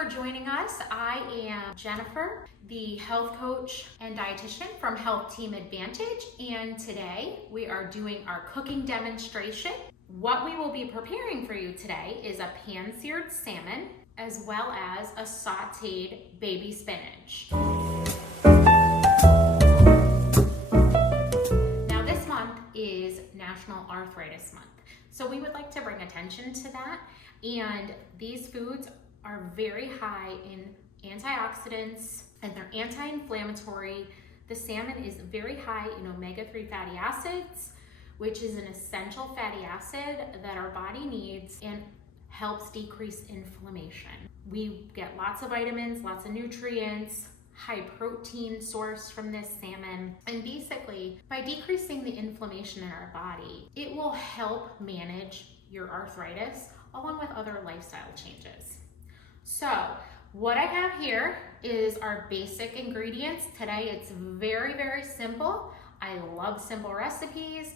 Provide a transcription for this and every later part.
for joining us. I am Jennifer, the health coach and dietitian from HealthTeam Advantage, and today we are doing our cooking demonstration. What we will be preparing for you today is a pan-seared salmon as well as a sauteed baby spinach. Now this month is National Arthritis Month, so we would like to bring attention to that, and these foods are very high in antioxidants and they're anti-inflammatory. The salmon is very high in omega-3 fatty acids, which is an essential fatty acid that our body needs and helps decrease inflammation. We get lots of vitamins, lots of nutrients, high protein source from this salmon. And basically, by decreasing the inflammation in our body, it will help manage your arthritis along with other lifestyle changes. So what I have here is our basic ingredients. Today it's very, very simple. I love simple recipes,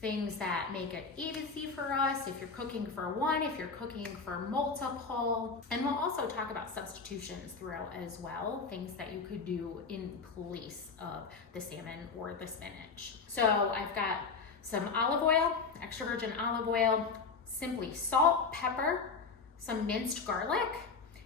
things that make it easy for us if you're cooking for one, if you're cooking for multiple. And we'll also talk about substitutions throughout as well, things that you could do in place of the salmon or the spinach. So I've got some olive oil, extra virgin olive oil, simply salt, pepper, some minced garlic.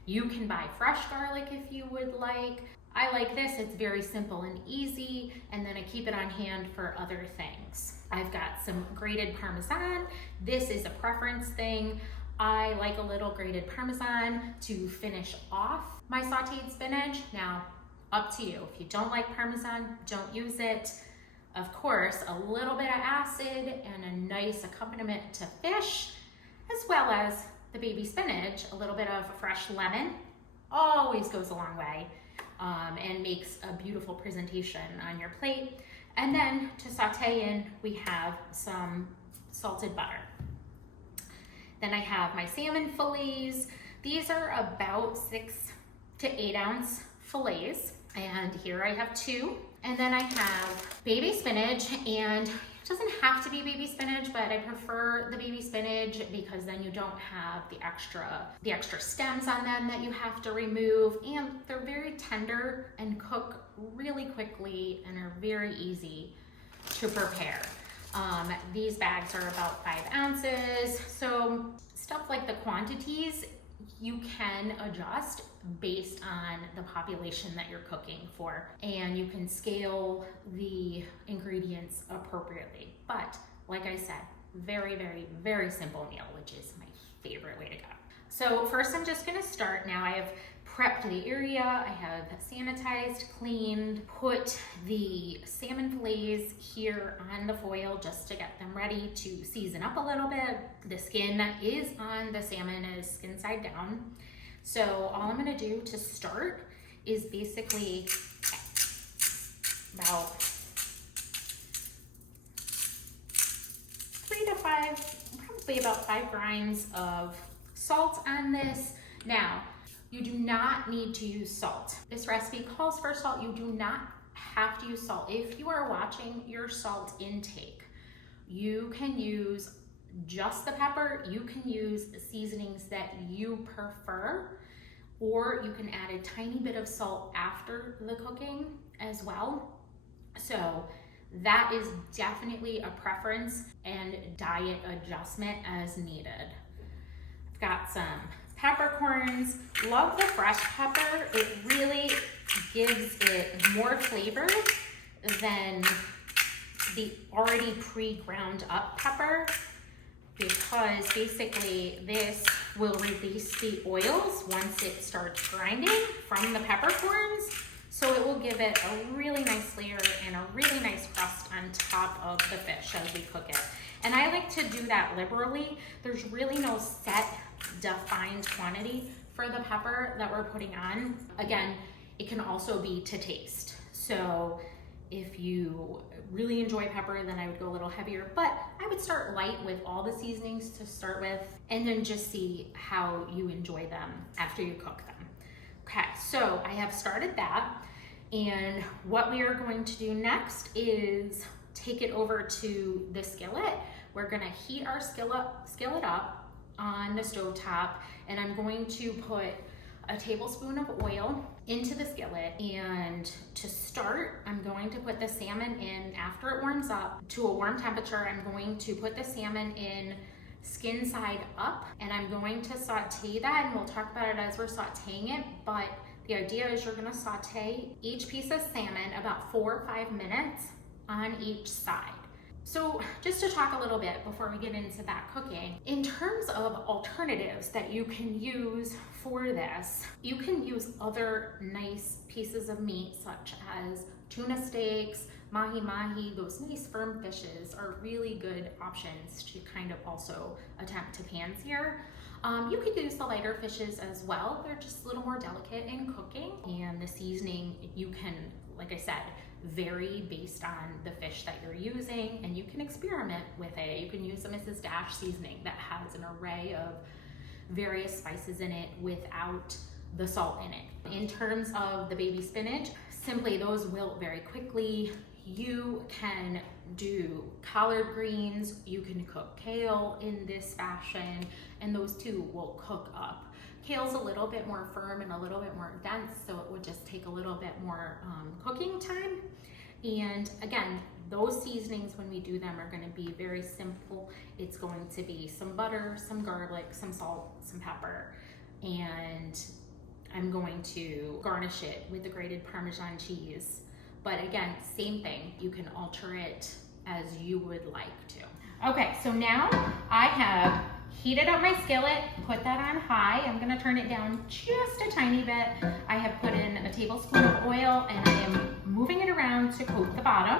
You can buy fresh garlic if you would like. I like this, it's very simple and easy, and then I keep it on hand for other things. I've got some grated Parmesan. This is a preference thing. I like a little grated Parmesan to finish off my sauteed spinach. Now, up to you. If you don't like Parmesan, don't use it. Of course, a little bit of acid and a nice accompaniment to fish, as well as the baby spinach, a little bit of fresh lemon always goes a long way and makes a beautiful presentation on your plate. And then to saute in, we have some salted butter. Then I have my salmon fillets. These are about 6 to 8 ounce fillets. And here I have 2. And then I have baby spinach, and it doesn't have to be baby spinach, but I prefer the baby spinach because then you don't have the extra stems on them that you have to remove, and they're very tender and cook really quickly and are very easy to prepare. These bags are about 5 ounces, so stuff like the quantities you can adjust based on the population that you're cooking for, and you can scale the ingredients appropriately. But like I said, very, very, very simple meal, which is my favorite way to go. So first I'm just gonna start. Now I have prepped the area, I have sanitized, cleaned, put the salmon fillets here on the foil just to get them ready to season up a little bit. The skin is on the salmon, is skin side down. So all I'm gonna do to start is basically about 3 to 5, probably about 5 grains of salt on this. Now, you do not need to use salt. This recipe calls for salt. You do not have to use salt. If you are watching your salt intake, you can use just the pepper. You can use seasonings that you prefer, or you can add a tiny bit of salt after the cooking as well. So that is definitely a preference and diet adjustment as needed. I've got some peppercorns. Love the fresh pepper. It really gives it more flavor than the already pre-ground up pepper, because basically this will release the oils once it starts grinding from the peppercorns. So it will give it a really nice layer and a really nice crust on top of the fish as we cook it. And I like to do that liberally. There's really no set defined quantity for the pepper that we're putting on. Again, it can also be to taste. So if you really enjoy pepper, then I would go a little heavier, but I would start light with all the seasonings to start with, and then just see how you enjoy them after you cook them. Okay, so I have started that, and what we are going to do next is take it over to the skillet. We're gonna heat our skillet up on the stovetop, and I'm going to put a tablespoon of oil into the skillet, and to start, I'm going to put the salmon in after it warms up to a warm temperature. I'm going to put the salmon in skin side up, and I'm going to saute that, and we'll talk about it as we're sauteing it, but the idea is you're gonna saute each piece of salmon about 4 or 5 minutes on each side. So just to talk a little bit before we get into that cooking, in terms of alternatives that you can use for this, you can use other nice pieces of meat such as tuna steaks, mahi-mahi. Those nice firm fishes are really good options to kind of also attempt to pan-sear. You could use the lighter fishes as well. They're just a little more delicate in cooking, and the seasoning you can, like I said, vary based on the fish that you're using, and you can experiment with it. You can use a Mrs. Dash seasoning that has an array of various spices in it without the salt in it. In terms of the baby spinach, simply those wilt very quickly. You can do collard greens, you can cook kale in this fashion, and those two will cook up. Kale's a little bit more firm and a little bit more dense, so it would just take a little bit more cooking time. And again, those seasonings, when we do them, are going to be very simple. It's going to be some butter, some garlic, some salt, some pepper, and I'm going to garnish it with the grated Parmesan cheese. But again, same thing, you can alter it as you would like to. Okay, so now I have heated up my skillet, put that on high. I'm gonna turn it down just a tiny bit. I have put in a tablespoon of oil, and I am moving it around to coat the bottom.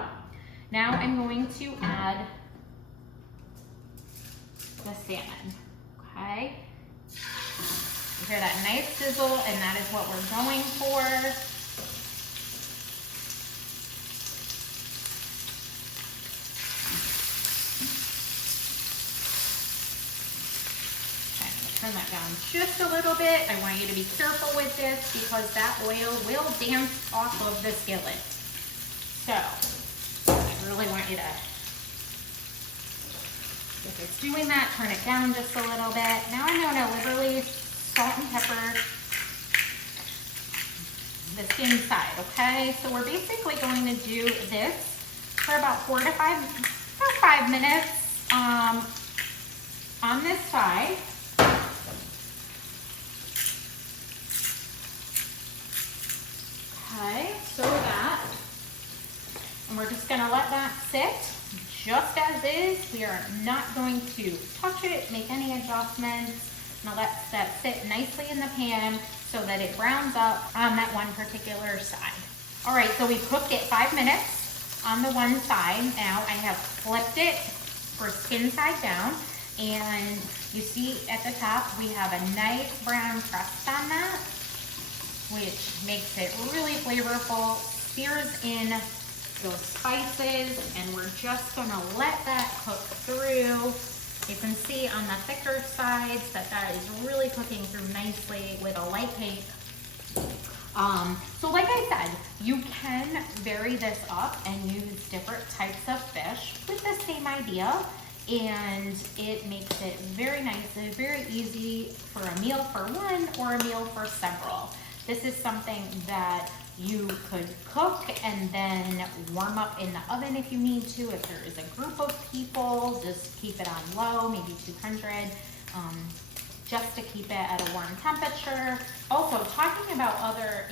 Now I'm going to add the salmon, okay? You hear that nice sizzle, and that is what we're going for. Turn that down just a little bit. I want you to be careful with this because that oil will dance off of the skillet. So I really want you to, if it's doing that, turn it down just a little bit. Now I'm going to liberally salt and pepper the skin side, okay? So we're basically going to do this for about 4 to 5 minutes on this side. Okay, so that, and we're just gonna let that sit just as is. We are not going to touch it, make any adjustments. Now let that sit nicely in the pan so that it browns up on that one particular side. All right, so we cooked it 5 minutes on the one side. Now I have flipped it for skin side down, and you see at the top we have a nice brown crust on that, which makes it really flavorful, sears in those spices, and we're just gonna let that cook through. You can see on the thicker sides that that is really cooking through nicely with a light cake. So like I said, you can vary this up and use different types of fish with the same idea, and it makes it very nice and very easy for a meal for one or a meal for several. This is something that you could cook and then warm up in the oven if you need to. If there is a group of people, just keep it on low, maybe 200, just to keep it at a warm temperature. Also, talking about other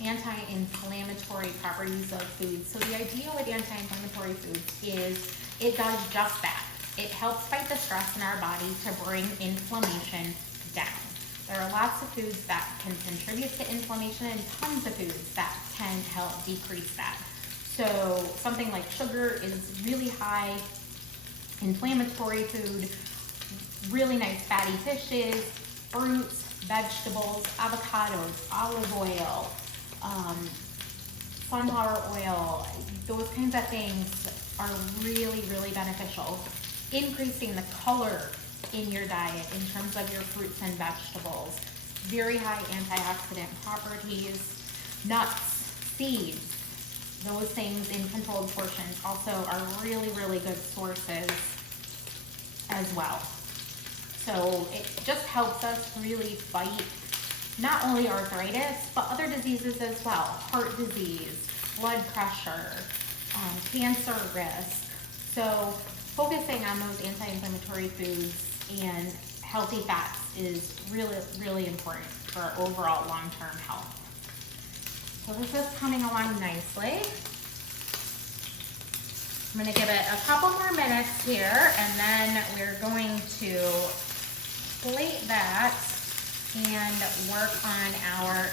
anti-inflammatory properties of foods. So the idea with anti-inflammatory foods is it does just that. It helps fight the stress in our body to bring inflammation down. There are lots of foods that can contribute to inflammation and tons of foods that can help decrease that. So something like sugar is really high inflammatory food, really nice fatty fishes, fruits, vegetables, avocados, olive oil, sunflower oil, those kinds of things are really, really beneficial. Increasing the color in your diet in terms of your fruits and vegetables. Very high antioxidant properties. Nuts, seeds, those things in controlled portions also are really, really good sources as well. So it just helps us really fight not only arthritis, but other diseases as well. Heart disease, blood pressure, cancer risk. So focusing on those anti-inflammatory foods and healthy fats is really, really important for our overall long-term health. So this is coming along nicely. I'm gonna give it a couple more minutes here, and then we're going to plate that and work on our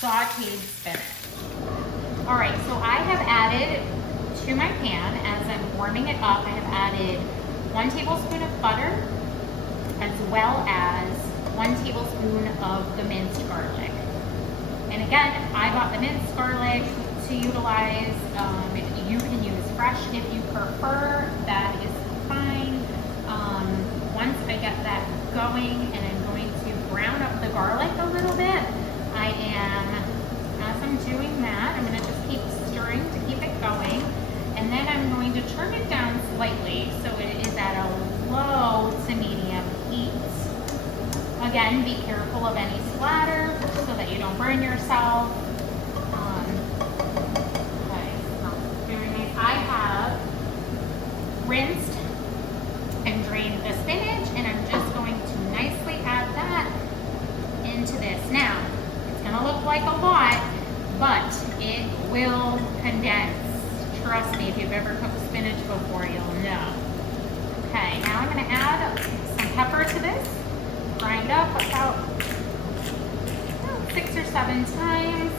sauteed spinach. All right, so I have added to my pan, as I'm warming it up, I have added 1 tablespoon of butter, as well as 1 tablespoon of the minced garlic. And again, I bought the minced garlic to utilize. You can use fresh if you prefer, that is fine. Once I get that going, and I'm going to brown up the garlic a little bit, as I'm doing that, I'm gonna just keep stirring to keep it going. And then I'm going to turn it down slightly so it is at a low to medium heat. Again, be careful of any splatter so that you don't burn yourself. I have rinsed and drained the spinach, and I'm just going to nicely add that into this. Now, it's gonna look like a lot, but it will condense. Trust me, if you've ever cooked spinach before, you'll know. Okay, now I'm gonna add some pepper to this, grind up about 6 or 7 times.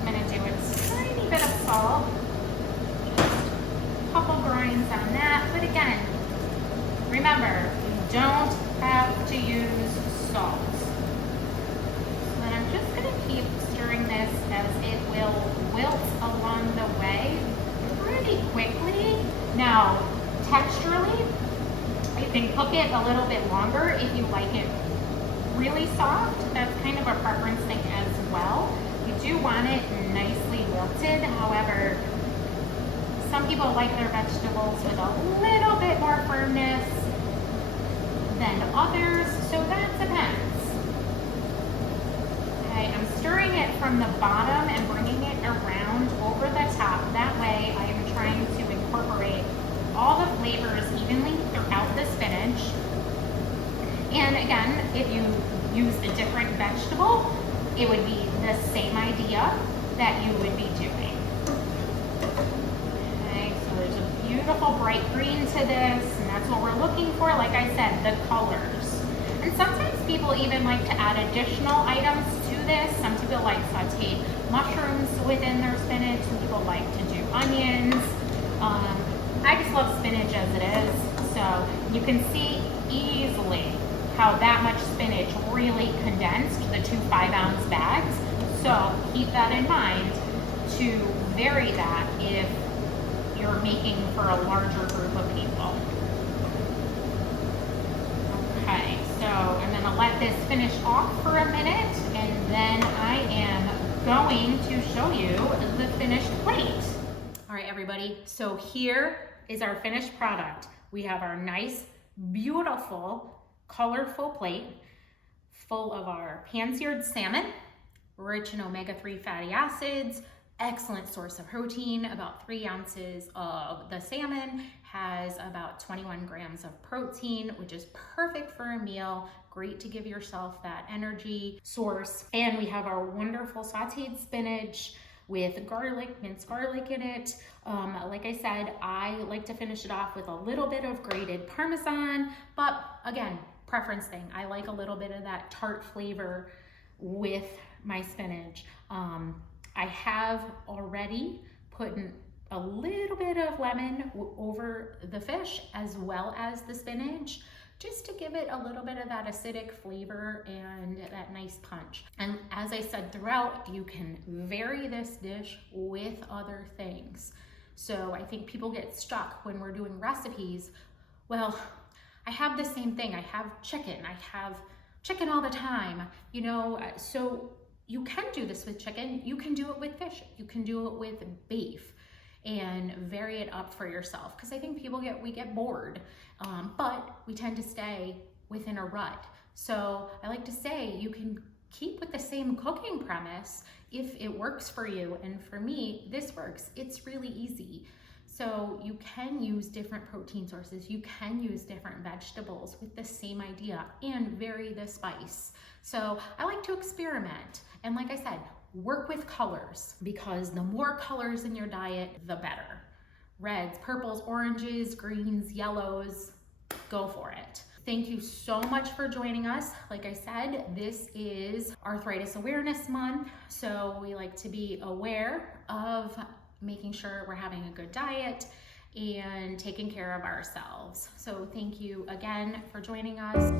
I'm gonna do a tiny bit of salt, just a couple grinds on that. But again, remember, you don't have to use salt. And I'm just gonna keep stirring this as it will wilt along the way pretty quickly. Now, texturally, you can cook it a little bit longer if you like it really soft. That's kind of a preference thing as well. You do want it nicely wilted. However, some people like their vegetables with a little bit more firmness than others, so that depends. Okay, I'm stirring it from the bottom and bringing it around over the top. That way I am trying to incorporate all the flavors evenly throughout the spinach. And again, if you use a different vegetable, it would be the same idea that you would be doing. Okay, so there's a beautiful bright green to this, and that's what we're looking for. Like I said, the colors. And sometimes people even like to add additional items to this. Some people like sauteed mushrooms within their spinach. Some people like to do onions. I just love spinach as it is. So you can see easily how that much spinach really condensed the 2 5-ounce bags. So keep that in mind to vary that if you're making for a larger group of people. Okay, so I'm gonna let this finish off for a minute, and then I am going to show you the finished plate. All right, everybody, so here is our finished product. We have our nice, beautiful, colorful plate full of our pan-seared salmon, rich in omega-3 fatty acids, excellent source of protein. About 3 ounces of the salmon has about 21 grams of protein, which is perfect for a meal. Great to give yourself that energy source. And we have our wonderful sauteed spinach with garlic, minced garlic in it. Like I said, I like to finish it off with a little bit of grated Parmesan, but again, preference thing. I like a little bit of that tart flavor with my spinach. I have already put a little bit of lemon over the fish as well as the spinach, just to give it a little bit of that acidic flavor and that nice punch. And as I said throughout, you can vary this dish with other things. So I think people get stuck when we're doing recipes. Well, I have the same thing. I have chicken all the time, you know, so you can do this with chicken. You can do it with fish. You can do it with beef and vary it up for yourself. Because I think we get bored, but we tend to stay within a rut. So I like to say you can keep with the same cooking premise if it works for you. And for me, this works. It's really easy. So you can use different protein sources. You can use different vegetables with the same idea and vary the spice. So I like to experiment. And like I said, work with colors, because the more colors in your diet, the better. Reds, purples, oranges, greens, yellows, go for it. Thank you so much for joining us. Like I said, this is Arthritis Awareness Month, so we like to be aware of making sure we're having a good diet and taking care of ourselves. So thank you again for joining us.